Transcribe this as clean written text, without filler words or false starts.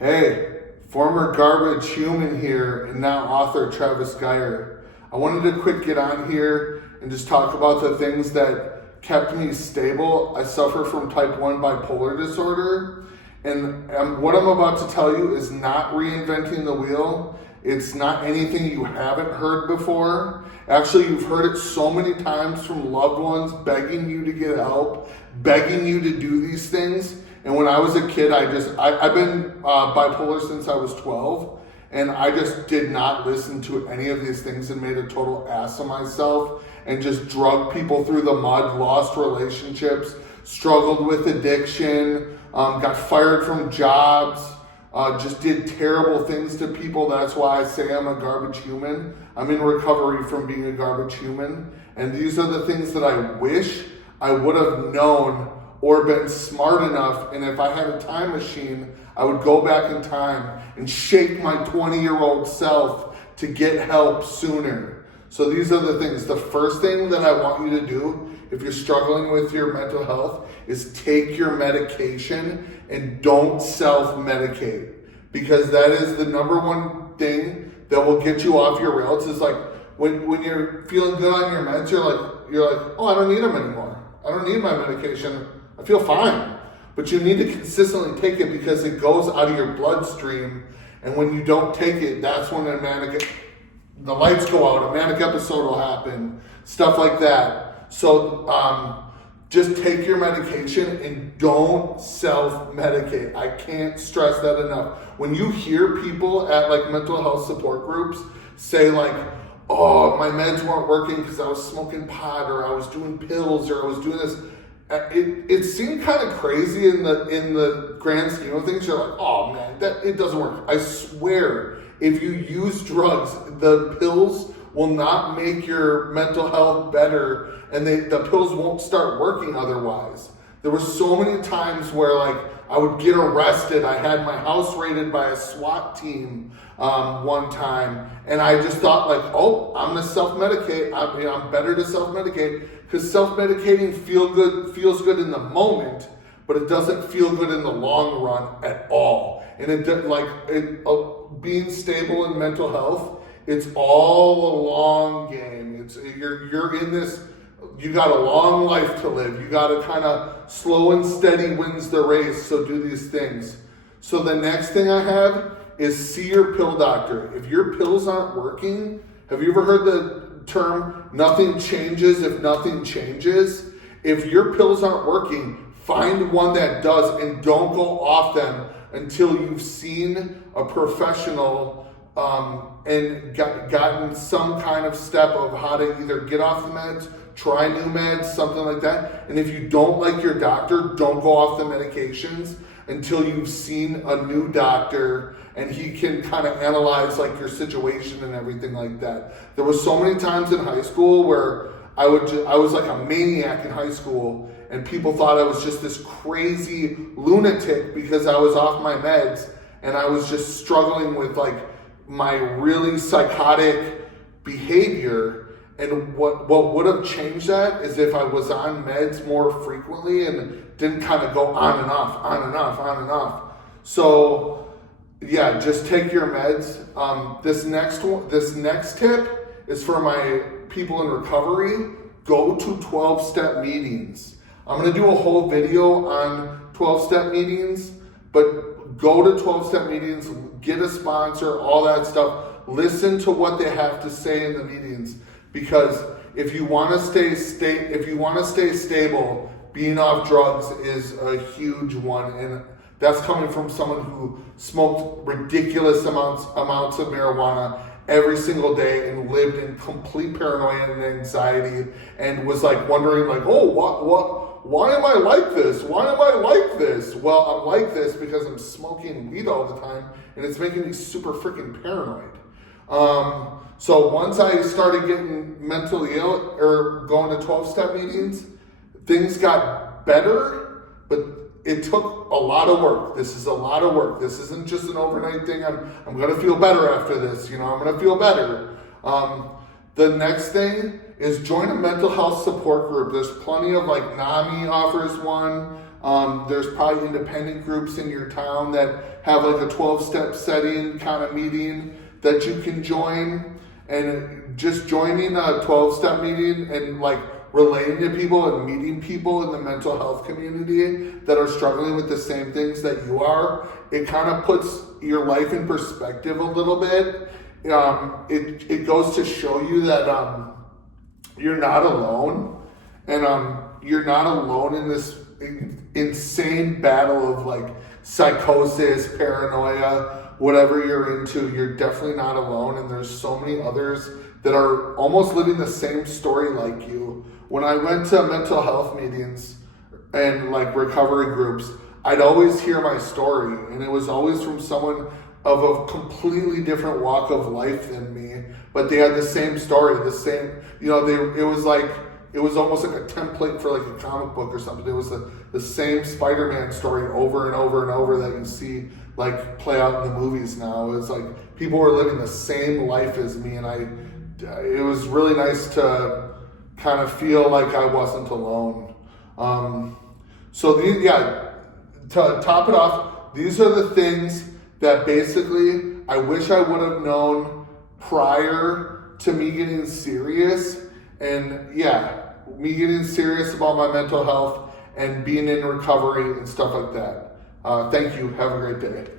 Hey, former garbage human here and now author Travis Geyer. I wanted to quick get on here and just talk about the things that kept me stable. I suffer from type 1 bipolar disorder, and what I'm about to tell you is not reinventing the wheel. It's not anything you haven't heard before. Actually, you've heard it so many times from loved ones begging you to get help, begging you to do these things. And when I was a kid, I've been bipolar since I was 12, and I just did not listen to any of these things and made a total ass of myself and just drug people through the mud, lost relationships, struggled with addiction, got fired from jobs, just did terrible things to people. That's why I say I'm a garbage human. I'm in recovery from being a garbage human. And these are the things that I wish I would have known or been smart enough, and if I had a time machine, I would go back in time and shake my 20-year-old self to get help sooner. So these are the things. The first thing that I want you to do if you're struggling with your mental health is take your medication and don't self-medicate, because that is the number one thing that will get you off your rails. Is like when you're feeling good on your meds, you're like, oh, I don't need them anymore. I don't need my medication. I feel fine. But you need to consistently take it because it goes out of your bloodstream. And when you don't take it, that's when the lights go out, a manic episode will happen, stuff like that. So just take your medication and don't self-medicate. I can't stress that enough. When you hear people at like mental health support groups say like, oh, my meds weren't working because I was smoking pot or I was doing pills or I was doing this. It seemed kind of crazy in the grand scheme of things. You're like, oh man, it doesn't work. I swear, if you use drugs, the pills will not make your mental health better, and the pills won't start working otherwise. There were so many times where like I would get arrested. I had my house raided by a SWAT team one time, and I just thought like, oh, I'm gonna self-medicate. I'm better to self-medicate, because self-medicating feels good in the moment, but it doesn't feel good in the long run at all. And being stable in mental health, it's all a long game. You're in this. You got a long life to live. You got to kind of slow and steady wins the race. So do these things. So the next thing I have is see your pill doctor. If your pills aren't working, have you ever heard the term nothing changes if nothing changes? If your pills aren't working, find one that does, and don't go off them until you've seen a professional and gotten some kind of step of how to either get off the meds, try new meds, something like that. And if you don't like your doctor, don't go off the medications until you've seen a new doctor and he can kind of analyze like your situation and everything like that. There was so many times in high school where I was like a maniac in high school, and people thought I was just this crazy lunatic because I was off my meds, and I was just struggling with like my really psychotic behavior. And what would have changed that is if I was on meds more frequently and didn't kind of go on and off, on and off, on and off. So yeah, just take your meds. This next tip is for my people in recovery. Go to 12-step meetings. I'm gonna do a whole video on 12-step meetings, but go to 12-step meetings, get a sponsor, all that stuff. Listen to what they have to say in the meetings. Because if you want to stay stable, being off drugs is a huge one, and that's coming from someone who smoked ridiculous amounts of marijuana every single day and lived in complete paranoia and anxiety, and was like wondering like, oh, why am I like this? Why am I like this? Well, I'm like this because I'm smoking weed all the time, and it's making me super freaking paranoid. So once I started getting mentally ill or going to 12-step meetings, things got better, but it took a lot of work. This is a lot of work. This isn't just an overnight thing. I'm going to feel better after this. I'm going to feel better. The next thing is join a mental health support group. There's plenty of like NAMI offers one. There's probably independent groups in your town that have like a 12-step setting kind of meeting that you can join. And just joining a 12-step meeting and like relating to people and meeting people in the mental health community that are struggling with the same things that you are, it kind of puts your life in perspective a little bit. It goes to show you that you're not alone, and you're not alone in this insane battle of like psychosis, paranoia, whatever you're into. You're definitely not alone, and there's so many others that are almost living the same story like you. When I went to mental health meetings and like recovery groups, I'd always hear my story, and it was always from someone of a completely different walk of life than me, but they had the same story, the same, it was almost like a template for like a comic book or something. It was the same Spider-Man story over and over and over that you see like play out in the movies now. It's like people were living the same life as me, and it was really nice to kind of feel like I wasn't alone. To top it off, these are the things that basically I wish I would have known prior to me getting serious. And me getting serious about my mental health and being in recovery and stuff like that. Thank you. Have a great day.